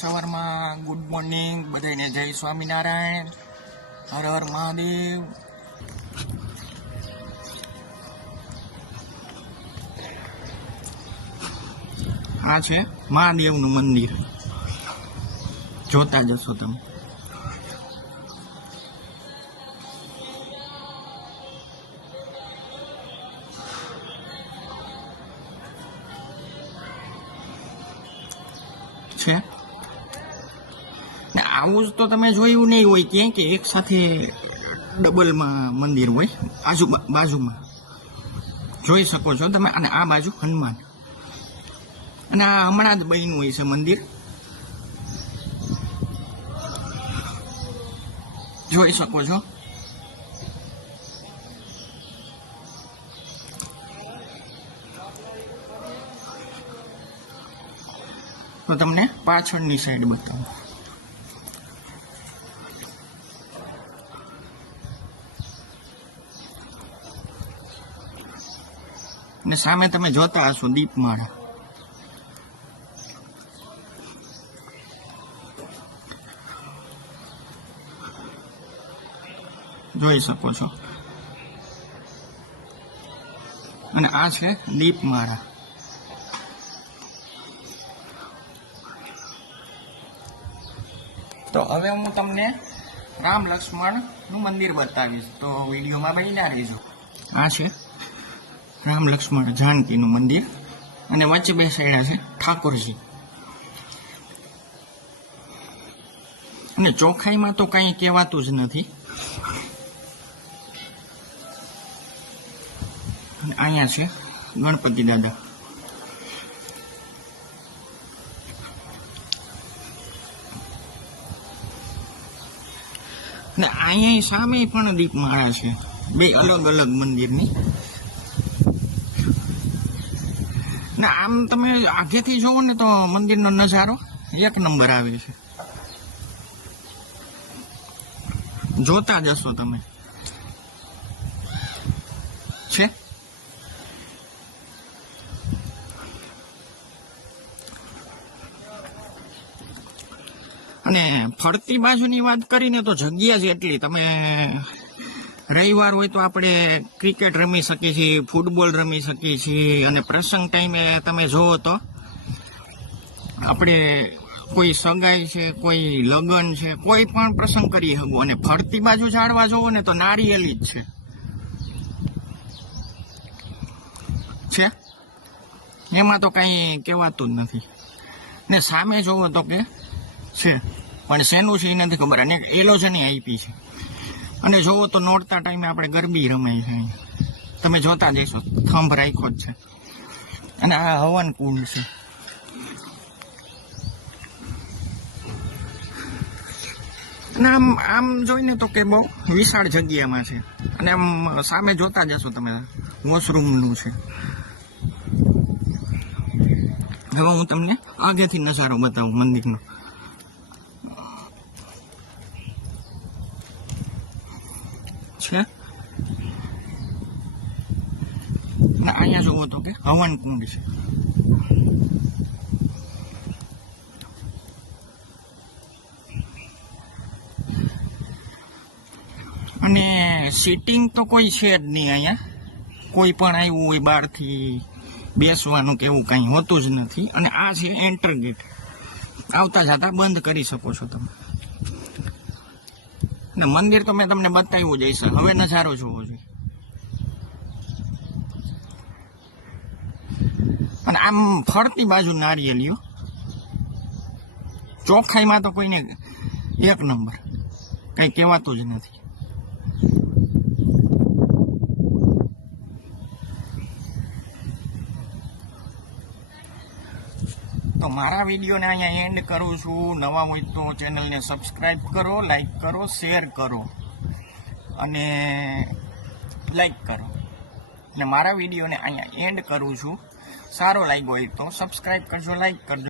સવારમાં good morning બધાને જય સ્વામિનારાયણ, હર હર મહાદેવ. આ છે મહાદેવનું મંદિર. જોતા જશો તમે. છે? આવું જ તો તમે જોયું નહીં હોય ક્યાંય કે એક સાથે ડબલમાં મંદિર હોય. આજુ બાજુમાં. જોઈ શકો છો તમે. અને આ બાજુ હનુમાન. અને આ હમણાં જ બન્યું હોય છે મંદિર. જોઈ શકો છો. તો તમને પાછળની સાઈડ બતાવું. ને સામે તમે જોતા હશો દીપમાળા જોઈ શકો છો. અને આ છે દીપમાળા તો હવે હું તમને રામ લક્ષ્મણનું મંદિર બતાવીશ. તો વિડીયોમાં બની રહીશું આ છે રામ લક્ષ્મણ જાનકીનું મંદિર અને વચ્ચે બેસાડ્યા છે ઠાકોરજી. અને ચોખાઈમાં તો કંઈ કહેવાતું જ નથી. અહીંયા છે ગણપતિ દાદા. ને અહીંયા સામે પણ દીપમાળા છે. બે અલગ અલગ મંદિરની. ને, આમ તમે આગેથી જોવો ને તો મંદિરનો નજારો એક નંબર આવે છે. જોતા જશો તમે. છે? અને ફરતી બાજુની વાત કરીને તો જગ્યા જ એટલી. તમે રવિવાર હોય તો આપણે ક્રિકેટ રમી શકીએ છીએ, ફૂટબોલ રમી શકીએ છીએ અને પ્રસંગ ટાઈમે તમે જોવો તો આપણે કોઈ સગાઈ છે, કોઈ લગ્ન છે, કોઈ પણ પ્રસંગ કરી શકો અને ફરતી બાજુ ઝાડવા જોવો ને તો નારિયેલી જ છે. એમાં તો કાંઈ કહેવાતું જ નથી. ને સામે જોવો તો કે છે, પણ શેનું છે એ નથી ખબર. અને એલોજની આપી છે. અને જોવો તો નોરતા ટાઈમે આપણે ગરબી રમાય છે. તમે જોતા જશો થંભ રાખ્યો જ છે. અને આ હવન કુંડ છે. અને આમ આમ જોઈને તો કે બહુ વિશાળ જગ્યામાં છે. અને આમ સામે જોતા જશો તમે. વોશરૂમનું છે. હવે હું તમને આગેથી નજારો બતાવું મંદિરનો. છે. અહીંયા જોવો તો કે, હવન કુંડ છે. અને સીટિંગ તો કોઈ છે જ નહીં અહીંયા. કોઈ પણ આવ્યું હોય બહારથી બેસવાનું કે એવું કંઈ હોતું જ નથી. અને આ છે એન્ટર ગેટ આવતા જતા બંધ કરી શકો છો તમે. ને મંદિર તો મેં તમને બતાવ્યું જ હશે. હવે નજારો જોવો જોઈએ. અને આમ ફરતી બાજુ નારિયેલીઓ ચોખ્ખાઈમાં તો કોઈને એક નંબર. કઈ કહેવાતું જ નથી. તો મારા વિડીયોને અહીંયા એન્ડ કરું છું. નવા હોય તો ચેનલને સબસ્ક્રાઈબ કરો લાઈક કરો શેર કરો. અને લાઈક કરો. અને મારા વિડીયોને અહીંયા એન્ડ કરું છું. સારો લાગ્યો હોય તો સબસ્ક્રાઈબ કરજો લાઈક કરજો.